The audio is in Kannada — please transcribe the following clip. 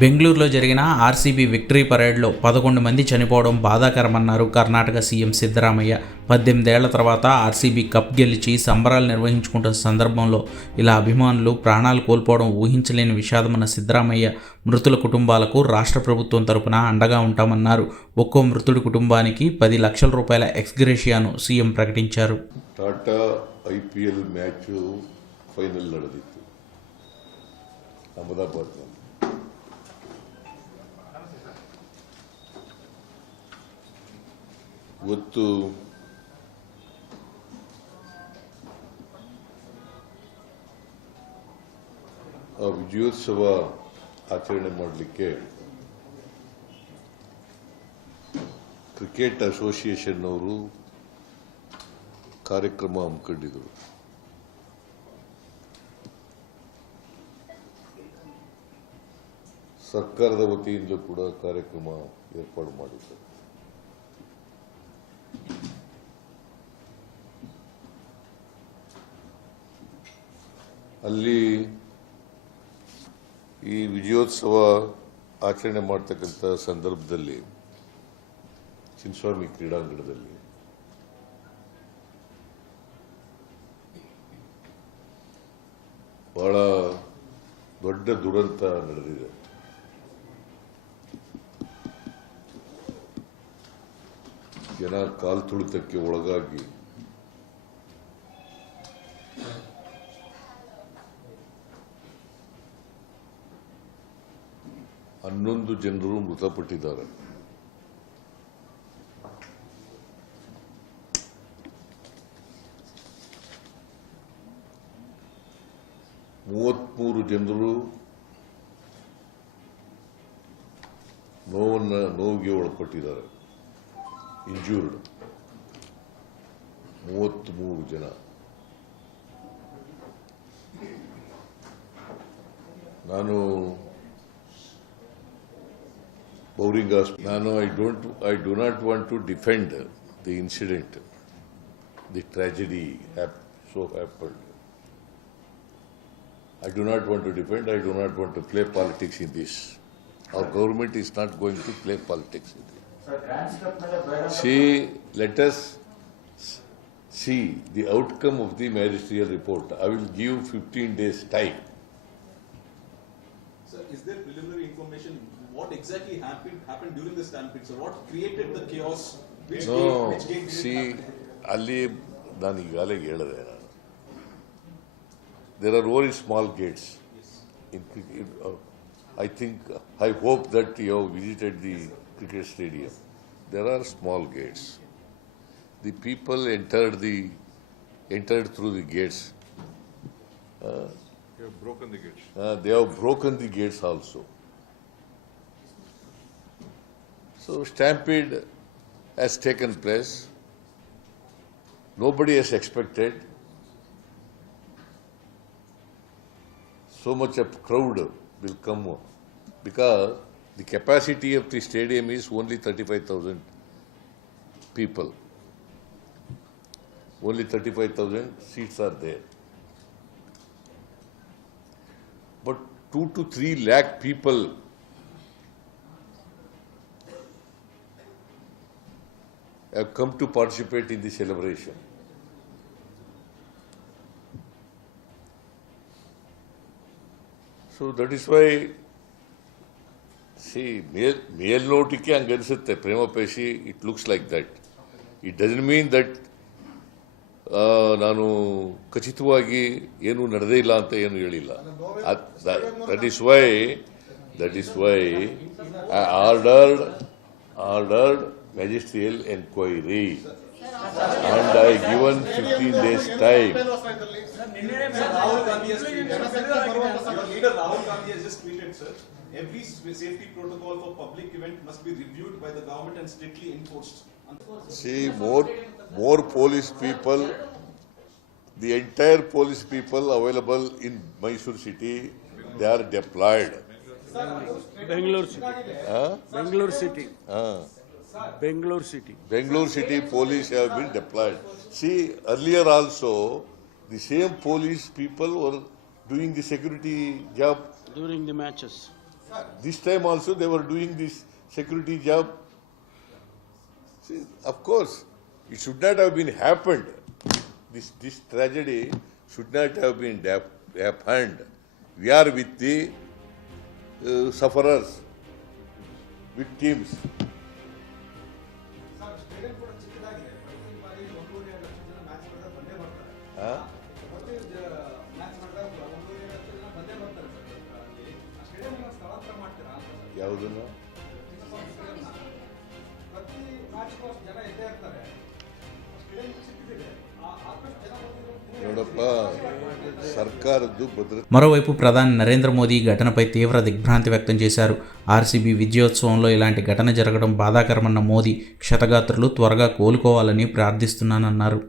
బెంగళూరులో జరిగిన ఆర్సీబీ విక్టరీ పరేడ్లో 11 మంది చనిపోవడం బాధాకరమన్నారు కర్ణాటక సీఎం సిద్ధరామయ్య. 18 ఏళ్ల తర్వాత ఆర్సీబీ కప్ గెలిచి సంబరాలు నిర్వహించుకుంటున్న సందర్భంలో ఇలా అభిమానులు ప్రాణాలు కోల్పోవడం ఊహించలేని విషాదమన్న సిద్ధరామయ్య, మృతుల కుటుంబాలకు రాష్ట్ర ప్రభుత్వం తరపున అండగా ఉంటామన్నారు. ఒక్కో మృతుడి కుటుంబానికి 10 లక్షల రూపాయల ఎక్స్గ్రేషియాను సీఎం ప్రకటించారు. ಟಾಟಾ IPL ಮ್ಯಾಚು ಫೈನಲ್ ನಡೆದಿತ್ತು ಅಹಮದಾಬಾದ್ನಲ್ಲಿ. ಇವತ್ತು ಆ ವಿಜಯೋತ್ಸವ ಆಚರಣೆ ಮಾಡಲಿಕ್ಕೆ ಕ್ರಿಕೆಟ್ ಅಸೋಸಿಯೇಷನ್ ಅವರು ಕಾರ್ಯಕ್ರಮ ಹಮ್ಮಿಕೊಂಡಿದ್ರು. ಸರ್ಕಾರದ ವತಿಯಿಂದ ಕೂಡ ಕಾರ್ಯಕ್ರಮ ಏರ್ಪಾಡು ಮಾಡಿದ್ರು. ಅಲ್ಲಿ ಈ ವಿಜಯೋತ್ಸವ ಆಚರಣೆ ಮಾಡ್ತಕ್ಕಂಥ ಸಂದರ್ಭದಲ್ಲಿ ಚಿನ್ನಸ್ವಾಮಿ ಕ್ರೀಡಾಂಗಣದಲ್ಲಿ ಬಹಳ ದೊಡ್ಡ ದುರಂತ ನಡೆದಿದೆ. ಜನ ಕಾಲ್ತುಳಿತಕ್ಕೆ ಒಳಗಾಗಿ ಹನ್ನೊಂದು ಜನರು ಮೃತಪಟ್ಟಿದ್ದಾರೆ. ಮೂವತ್ಮೂರು ಜನರು ನೋವಿಗೆ ಒಳಪಟ್ಟಿದ್ದಾರೆ. ಇಂಜೂರ್ಡ್ 33 ಜನ. ನಾನು Bowring I do not want to defend the incident, the tragedy so happened. I do not want to defend, I do not want to play politics in this. Our government is not going to play politics in this. See, let us see the outcome of the magisterial report. I will give 15 days time. Sir, is there preliminary information? What exactly happened during the stampede? So what created the chaos? Which game see, ಅಲ್ಲಿ ನಾನು ಈಗಾಗಲೇ ಹೇಳಿದೆ. There are only small gates. I hope that you have visited the cricket stadium. There are small gates. The people entered through the gates. They have broken the gates. They have broken the gates also. So stampede has taken place. Nobody has expected so much of crowd will come, because the capacity of the stadium is only 35,000 people. Only 35,000 seats are there. But 2 to 3 lakh people have come to participate in the celebration. So that is why, see, ಮೇಲ್ನೋಟಕ್ಕೆ ಹಂಗನ್ಸುತ್ತೆ, ಪ್ರೇಮಪೇಶಿ it looks like that. It doesn't mean that ನಾನು ಖಚಿತವಾಗಿ ಏನು ನಡೆದೇ ಇಲ್ಲ ಅಂತ ಏನು ಹೇಳಿಲ್ಲ. That is why I ordered magisterial inquiry and I given 15 days time. Rahul Gandhi has tweeted. Your leader Rahul Gandhi has just tweeted, sir. Every safety protocol for public event must be reviewed by the government and strictly enforced. See, more police people, the entire police people available in Mysore city, they are deployed. Bangalore city. Bangalore city police have been deployed. See, earlier also, the same police people were doing the security job during the matches. This time also they were doing this security job. See, of course, it should not have been happened. This tragedy should not have been happened. We are with the sufferers, victims. Sir stadium ಕೂಡ ಚಿಕ್ಕದಾಗಿದೆ ಪ್ರತಿ ಬಾರಿ 1.5 ಲಕ್ಷ ಜನ ಮ್ಯಾಚ್ ಮಾಡಿದಾಗ ಬಂದೇ ಬರ್ತಾರೆ Huh? ಪ್ರತಿ ಮ್ಯಾಚ್ ಮಾಡಿದಾಗ 1.5 ಲಕ್ಷ ಜನ ಬಂದೇ ಬರ್ತಾರೆ ಸರ್ ಅಲ್ಲಿ ಆ ಸ್ಟೇಡಿಯಂ ಸ್ಥಳಾಂತರ ಮಾಡ್ತೀರಾ ಅಂತ ಸರ್ ಯಾವುದನ್ನು? ಪ್ರತಿ ಮ್ಯಾಚ್ಗೂ ಅಷ್ಟು ಜನ ಇದ್ದೇ ಇರ್ತಾರೆ ಸ್ಟೇಡಿಯಂ ಚಿಕ್ಕದಿದೆ ಆಲ್ಮೋಸ್ಟ್ ಜನ ಬಂದಿರೋ ನೋಡಪ್ಪ, ಸರ್ಕಾರದ್ದು ಭದ್ರತೆ. మరోవైపు ప్రధాని నరేంద్ర మోదీ ఘటనపై తీవ్ర దిగ్భ్రాంతి వ్యక్తం చేశారు. ఆర్సీబీ విజయోత్సవంలో ఇలాంటి ఘటన జరగడం బాధాకరమన్న మోదీ క్షతగాత్రులు త్వరగా కోలుకోవాలని ప్రార్థిస్తున్నానన్నారు.